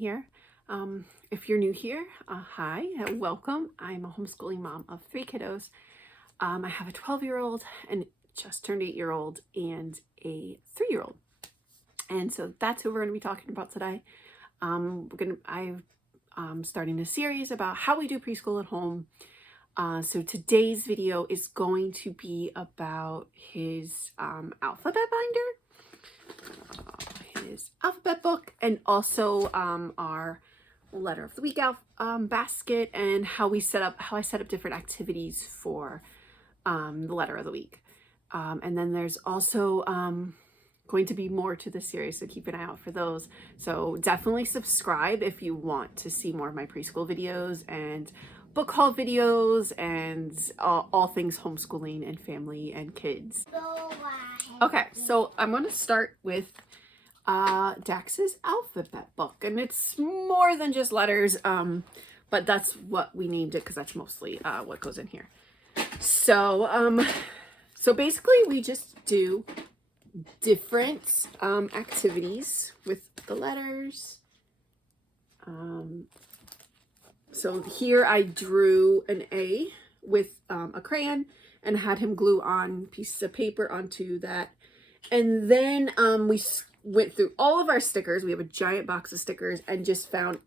here. If you're new here, hi, welcome. I'm a homeschooling mom of 3 kiddos. I have a 12-year-old and just turned 8-year-old and a 3-year-old. And so that's who we're going to be talking about today. I'm starting a series about how we do preschool at home. So today's video is going to be about his alphabet binder, his alphabet book, and also our letter of the week basket, and how I set up different activities for the letter of the week. And then there's also going to be more to the series, so keep an eye out for those. So definitely subscribe if you want to see more of my preschool videos and book haul videos and all things homeschooling and family and kids. Okay, so I'm going to start with Dax's alphabet book, and it's more than just letters, but that's what we named it because that's mostly what goes in here. So so basically we just do different activities with the letters. So here I drew an A with a crayon and had him glue on pieces of paper onto that. And then we went through all of our stickers. We have a giant box of stickers and just found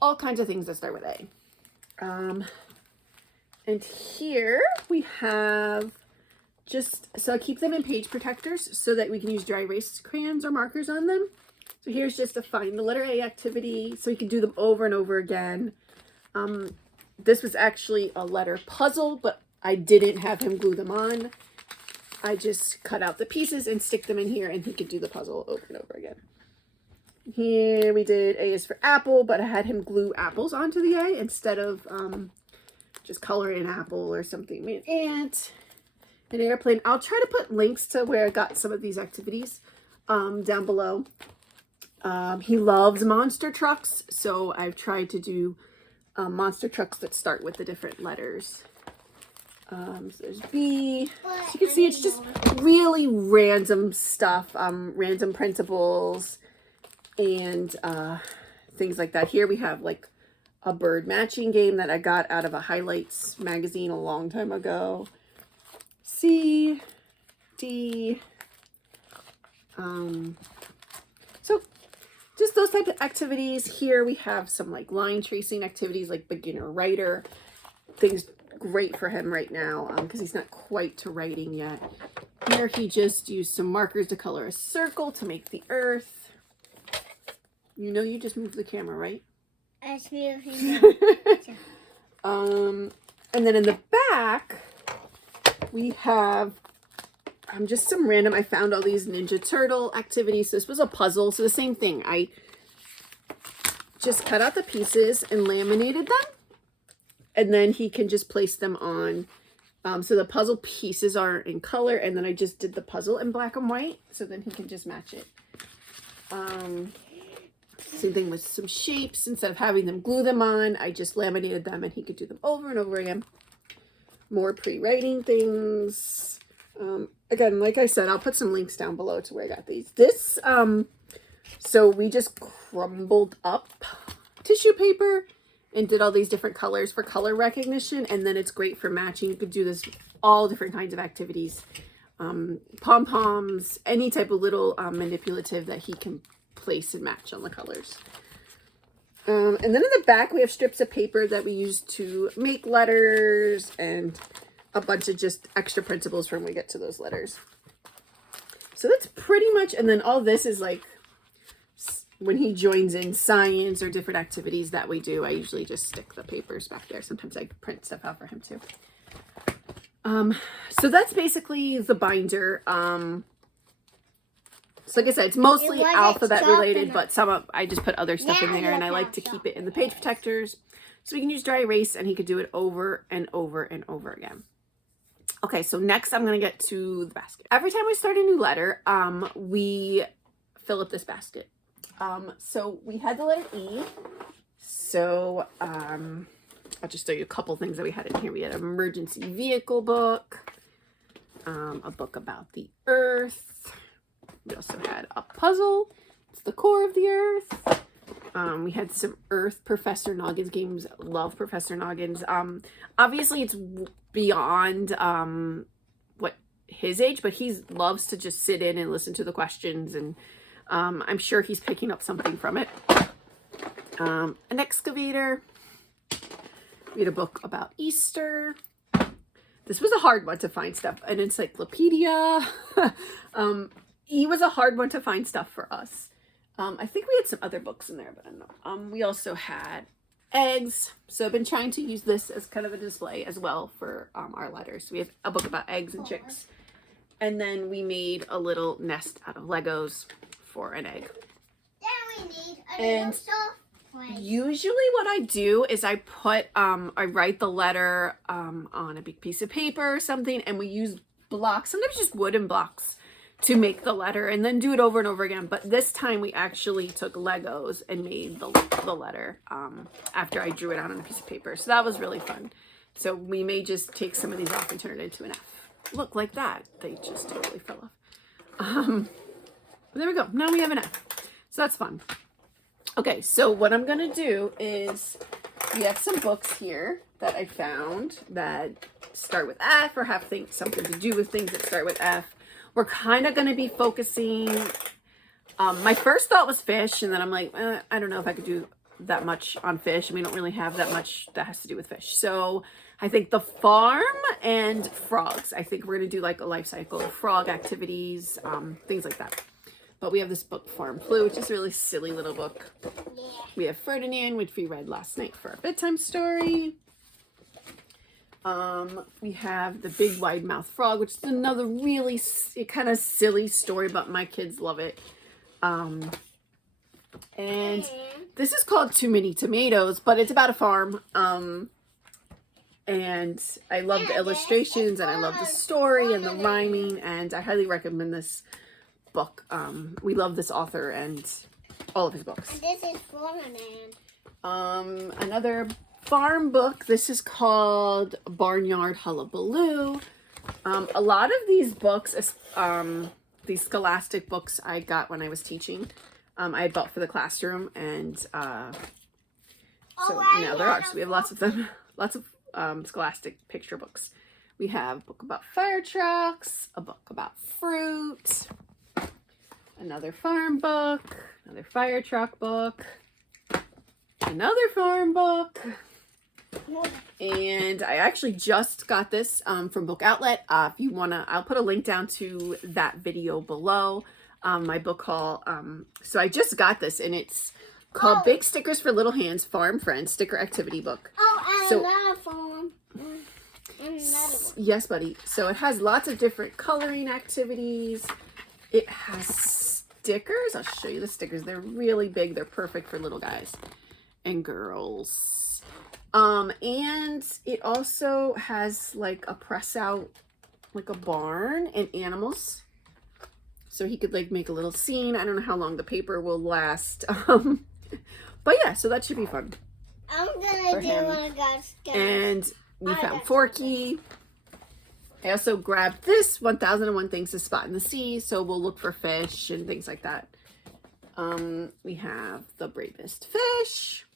all kinds of things that start with A. And here we have so I keep them in page protectors so that we can use dry erase crayons or markers on them. So here's just a find the letter A activity, so you can do them over and over again. This was actually a letter puzzle, but I didn't have him glue them on. I just cut out the pieces and stick them in here, and he could do the puzzle over and over again. Here we did A is for apple, but I had him glue apples onto the A instead of just color an apple or something. We had an ant, an airplane. I'll try to put links to where I got some of these activities down below. He loves monster trucks, so I've tried to do monster trucks that start with the different letters. So there's B. So you can see it's just really random stuff, random printables and things like that. Here we have like a bird matching game that I got out of a Highlights magazine a long time ago. C, D. So just those type of activities. Here we have some like line tracing activities like beginner writer. Things great for him right now because he's not quite to writing yet. Here he just used some markers to color a circle to make the earth. You know you just moved the camera, right? I was moving. And then in the back we have just some random, I found all these Ninja Turtle activities. This was a puzzle, so the same thing. I just cut out the pieces and laminated them, and then he can just place them on. So the puzzle pieces are in color, and then I just did the puzzle in black and white, so then he can just match it. Same thing with some shapes. Instead of having them glue them on, I just laminated them, and he could do them over and over again. More pre-writing things. Again, like I said, I'll put some links down below to where I got these. This, so we just crumbled up tissue paper and did all these different colors for color recognition. And then it's great for matching. You could do this all different kinds of activities. Pom-poms, any type of little manipulative that he can place and match on the colors. And then in the back, we have strips of paper that we use to make letters and a bunch of just extra printables for when we get to those letters. So that's pretty much, and then all this is like when he joins in science or different activities that we do, I usually just stick the papers back there. Sometimes I print stuff out for him too. So that's basically the binder. So like I said, it's mostly alphabet related, but I just put other stuff in there, and I like to keep it in the page protectors so we can use dry erase, and he could do it over and over and over again. Okay, so next I'm going to get to the basket. Every time we start a new letter, we fill up this basket. So we had the letter E. So I'll just show you a couple things that we had in here. We had an emergency vehicle book, a book about the earth. We also had a puzzle. It's the core of the earth. We had some Earth Professor Noggins games. Love Professor Noggins. Obviously it's beyond what his age, but he loves to just sit in and listen to the questions, and I'm sure he's picking up something from it. An excavator. We had a book about Easter. This was a hard one to find stuff. An encyclopedia. He was a hard one to find stuff for us. I think we had some other books in there, but I don't know. We also had eggs. So I've been trying to use this as kind of a display as well for our letters. We have a book about eggs and chicks. And then we made a little nest out of Legos for an egg. Then we need a And little soft place. usually what I do is I put, I write the letter on a big piece of paper or something, and we use blocks, sometimes just wooden blocks, to make the letter and then do it over and over again. But this time we actually took Legos and made the letter after I drew it out on a piece of paper. So that was really fun. So we may just take some of these off and turn it into an F. Look, like that. They just totally fell off. But there we go. Now we have an F. So that's fun. Okay, so what I'm going to do is we have some books here that I found that start with F or have something to do with things that start with F. We're kind of going to be focusing, my first thought was fish, and then I'm like, I don't know if I could do that much on fish, and we don't really have that much that has to do with fish. So I think the farm and frogs. I think we're going to do like a life cycle of frog activities, things like that. But we have this book, Farm Blue, which is a really silly little book. Yeah. We have Ferdinand, which we read last night for our bedtime story. We have The Big Wide Mouth Frog, which is another really kind of silly story, but my kids love it. And this is called Too Many Tomatoes, but it's about a farm. And I love the illustrations, and I love the story and the rhyming, and I highly recommend this book. We love this author and all of his books. And this is Ferdinand. Another farm book. This is called Barnyard Hullabaloo. A lot of these books, these scholastic books I got when I was teaching, I had bought for the classroom, and so now there are. So we have lots of them, lots of scholastic picture books. We have a book about fire trucks, a book about fruit, another farm book, another fire truck book, another farm book. And I actually just got this from Book Outlet. If you want to, I'll put a link down to that video below. My book haul. So I just got this, and it's called Big Stickers for Little Hands Farm Friends Sticker Activity Book. Oh, and So- another farm. And another one. Yes, buddy. So it has lots of different coloring activities. It has stickers. I'll show you the stickers. They're really big. They're perfect for little guys and girls. And it also has like a press out, like a barn and animals. So he could like make a little scene. I don't know how long the paper will last. But yeah, so that should be fun. I'm For gonna do him. one of guys. And we I found got Forky. I also grabbed this 1001 Things to Spot in the Sea, so we'll look for fish and things like that. We have The Bravest Fish.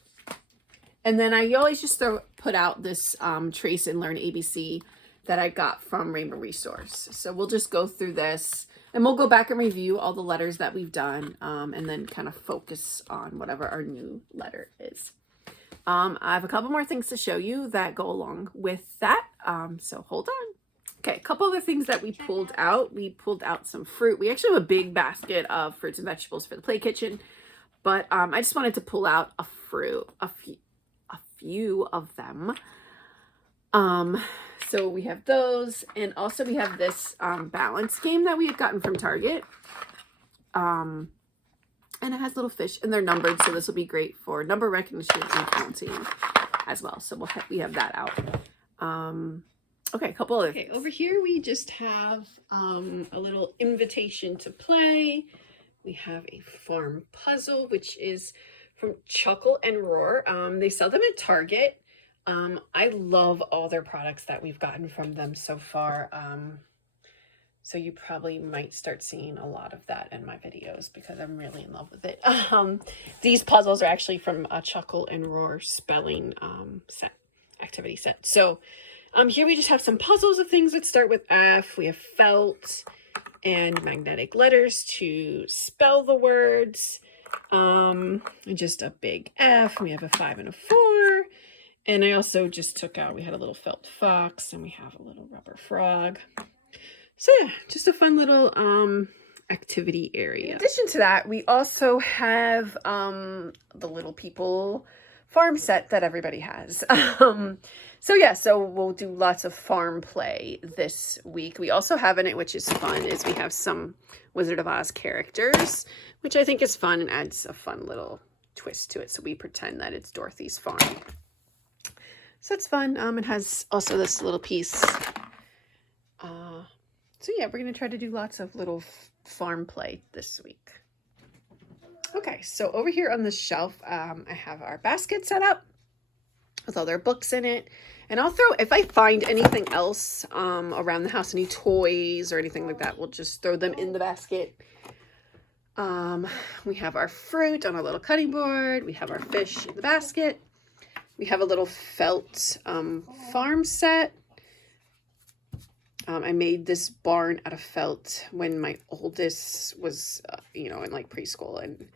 And then I always just put out this Trace and Learn ABC that I got from Rainbow Resource. So we'll just go through this, and we'll go back and review all the letters that we've done, and then kind of focus on whatever our new letter is. I have a couple more things to show you that go along with that, so hold on. Okay, a couple other things that we pulled out. We pulled out some fruit. We actually have a big basket of fruits and vegetables for the play kitchen, but I just wanted to pull out a few of them. So we have those, and also we have this balance game that we had gotten from Target. And it has little fish, and they're numbered, so this will be great for number recognition and counting as well. So we have that out. Okay, a couple other things. Over here we just have a little invitation to play. We have a farm puzzle, which is from Chuckle and Roar. They sell them at Target. I love all their products that we've gotten from them so far. So you probably might start seeing a lot of that in my videos because I'm really in love with it. These puzzles are actually from a Chuckle and Roar spelling activity set. So here we just have some puzzles of things that start with F. We have felt and magnetic letters to spell the words. And just a big F. We have a 5 and a 4. And I also just took out, we had a little felt fox and we have a little rubber frog. So yeah, just a fun little activity area. In addition to that, we also have the Little People farm set that everybody has. So yeah, so we'll do lots of farm play this week. We also have in it, which is fun, is we have some Wizard of Oz characters, which I think is fun and adds a fun little twist to it. So we pretend that it's Dorothy's farm. So it's fun. It has also this little piece. So yeah, we're going to try to do lots of little farm play this week. Okay, so over here on the shelf, I have our basket set up with all their books in it. And I'll throw, if I find anything else around the house, any toys or anything like that, we'll just throw them in the basket. We have our fruit on a little cutting board. We have our fish in the basket. We have a little felt farm set. I made this barn out of felt when my oldest was, in like preschool. And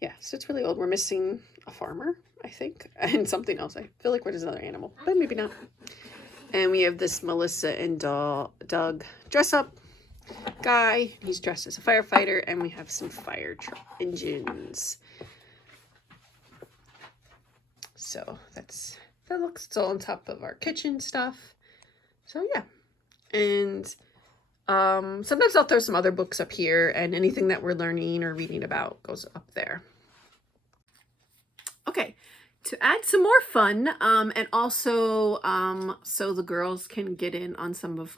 yeah, so it's really old. We're missing a farmer, I think, and something else. I feel like we're just another animal, but maybe not. And we have this Melissa and Doug dress up guy. He's dressed as a firefighter, and we have some fire truck engines. So that looks, it's all on top of our kitchen stuff. So yeah. And sometimes I'll throw some other books up here, and anything that we're learning or reading about goes up there. Okay, to add some more fun, and also so the girls can get in on some of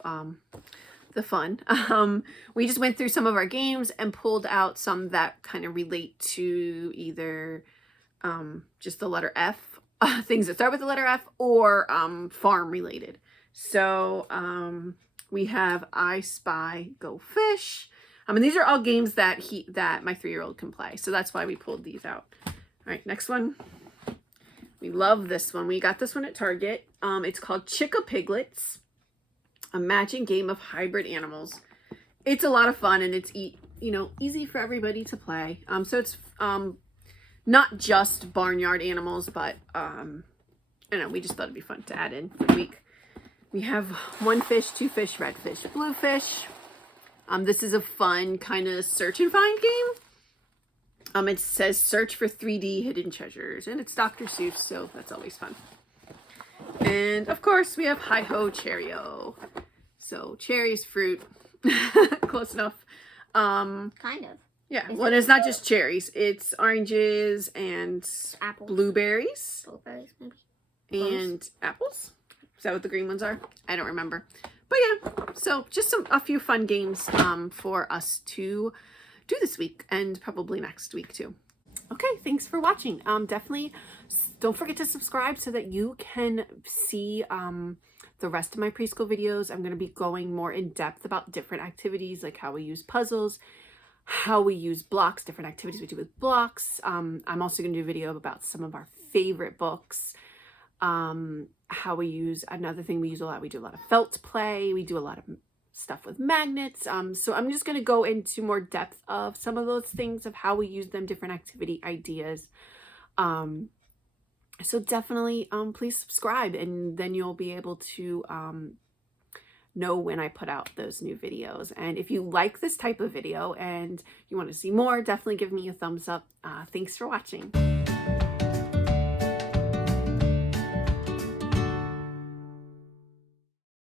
the fun, we just went through some of our games and pulled out some that kind of relate to either just the letter F, things that start with the letter F, or farm related. So we have I Spy, Go Fish. These are all games that my 3-year-old can play. So that's why we pulled these out. All right, next one. We love this one. We got this one at Target. It's called Chick-a-Piglets, a matching game of hybrid animals. It's a lot of fun, and it's easy for everybody to play. So it's not just barnyard animals, but we just thought it'd be fun to add in for the week. We have 1 fish, 2 fish, red fish, blue fish. This is a fun kind of search and find game. It says search for 3D hidden treasures, and it's Dr. Seuss, so that's always fun. And of course, we have Hi-Ho Cherry-O. So cherries, fruit, close enough. Kind of. Yeah, well, it's not just cherries. It's oranges and apples. Blueberries. Blueberries, maybe. And apples. Is that what the green ones are? I don't remember. But yeah, so just a few fun games for us to do this week and probably next week too. Okay, thanks for watching. Definitely don't forget to subscribe so that you can see the rest of my preschool videos. I'm going to be going more in depth about different activities, like how we use puzzles, how we use blocks, different activities we do with blocks. I'm also going to do a video about some of our favorite books. How we use, another thing we use a lot, we do a lot of felt play, we do a lot of stuff with magnets. So I'm just going to go into more depth of some of those things, of how we use them, different activity ideas. So definitely please subscribe, and then you'll be able to know when I put out those new videos. And if you like this type of video and you want to see more, definitely give me a thumbs up. Thanks for watching.